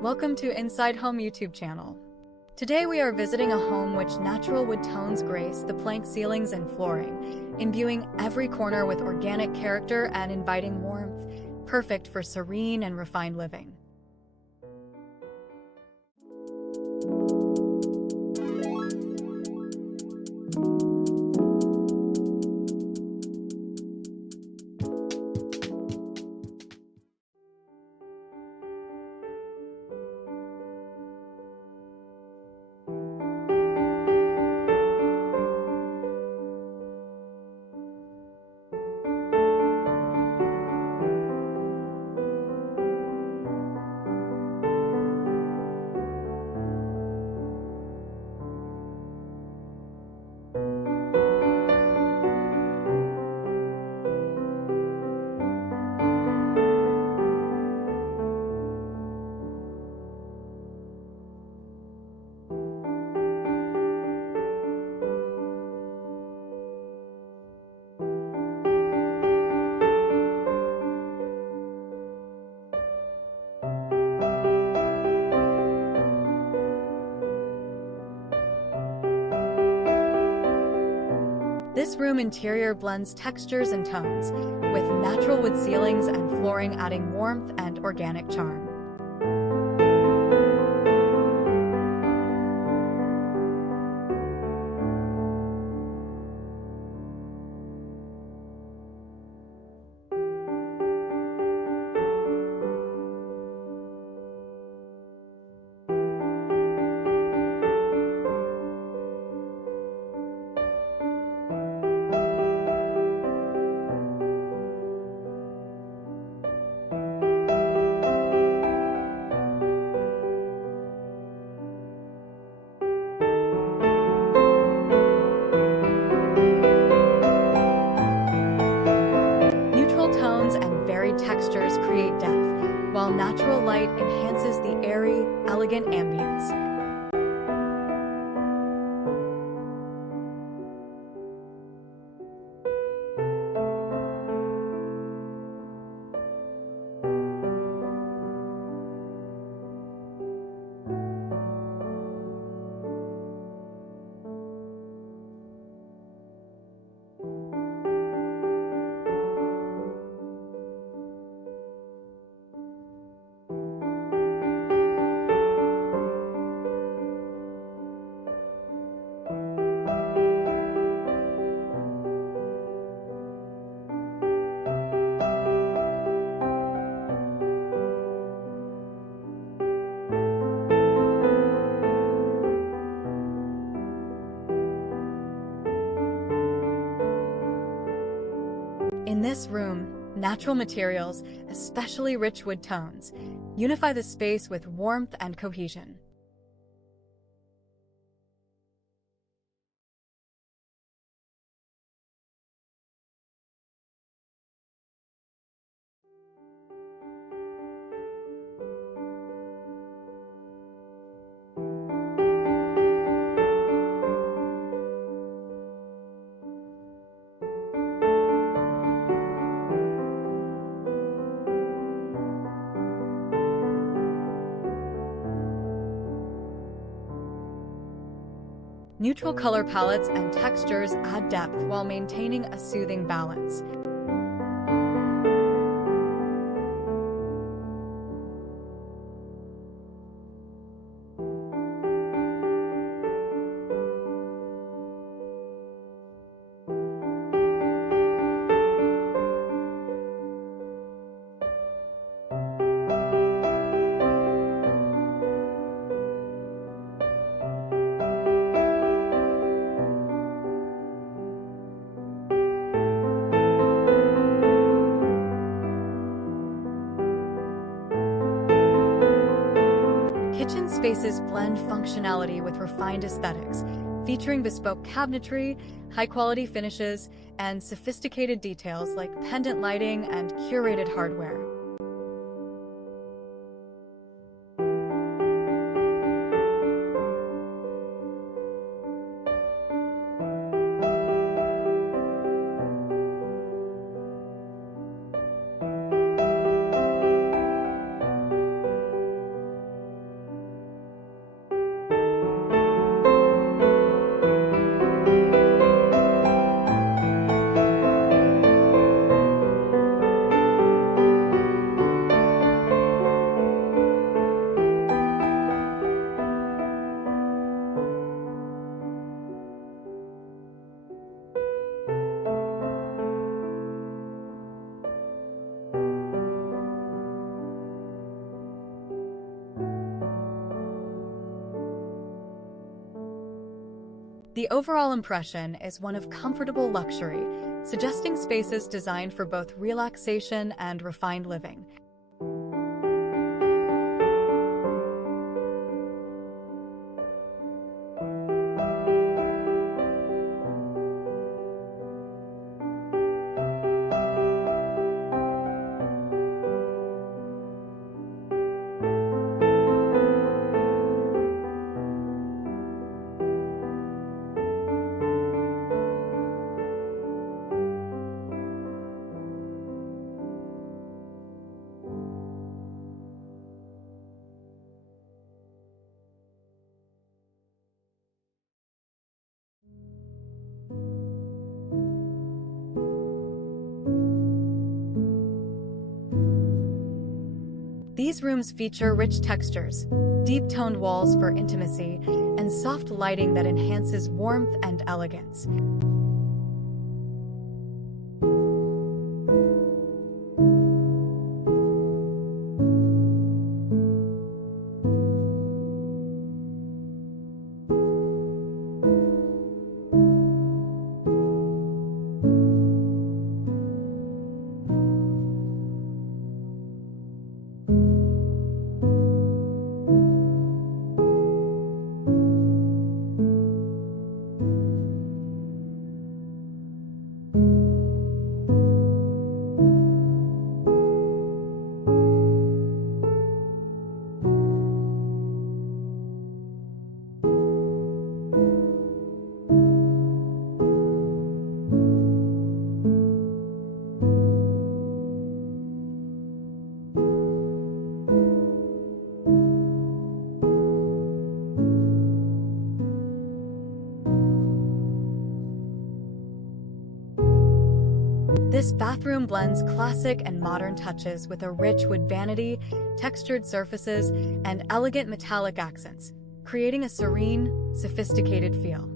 Welcome to Inside Home YouTube channel. Today we are visiting a home which natural wood tones grace the plank ceilings and flooring, imbuing every corner with organic character and inviting warmth, perfect for serene and refined living. This room interior blends textures and tones, with natural wood ceilings and flooring adding warmth and organic charm. Textures create depth, while natural light enhances the airy, elegant ambience. In this room, natural materials, especially rich wood tones, unify the space with warmth and cohesion. Neutral color palettes and textures add depth while maintaining a soothing balance. Kitchen spaces blend functionality with refined aesthetics, featuring bespoke cabinetry, high-quality finishes, and sophisticated details like pendant lighting and curated hardware. The overall impression is one of comfortable luxury, suggesting spaces designed for both relaxation and refined living. These rooms feature rich textures, deep-toned walls for intimacy, and soft lighting that enhances warmth and elegance. This bathroom blends classic and modern touches with a rich wood vanity, textured surfaces, and elegant metallic accents, creating a serene, sophisticated feel.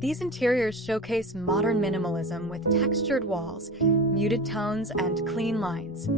These interiors showcase modern minimalism with textured walls, muted tones, and clean lines.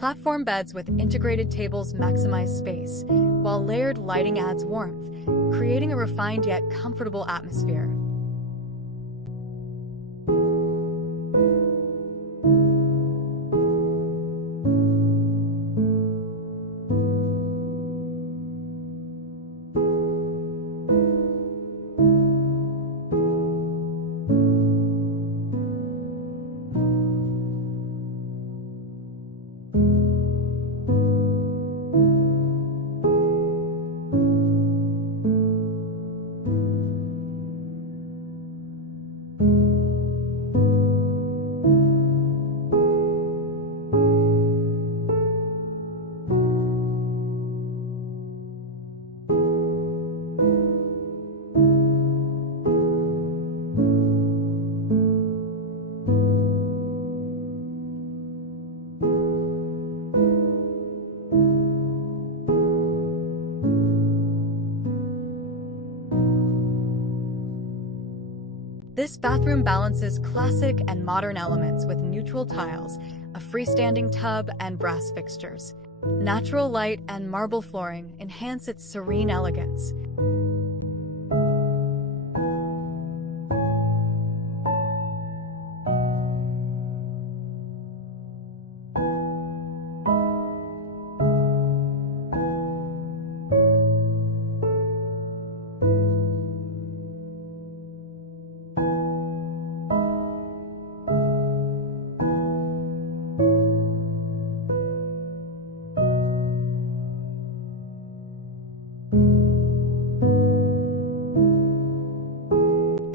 Platform beds with integrated tables maximize space, while layered lighting adds warmth, creating a refined yet comfortable atmosphere. This bathroom balances classic and modern elements with neutral tiles, a freestanding tub, and brass fixtures. Natural light and marble flooring enhance its serene elegance.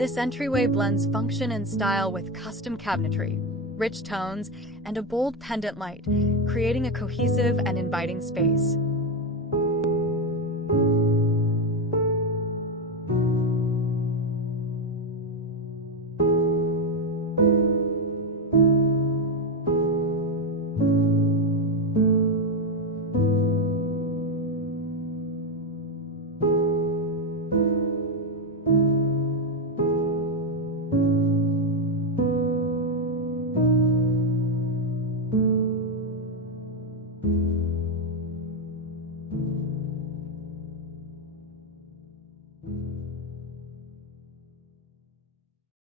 This entryway blends function and style with custom cabinetry, rich tones, and a bold pendant light, creating a cohesive and inviting space.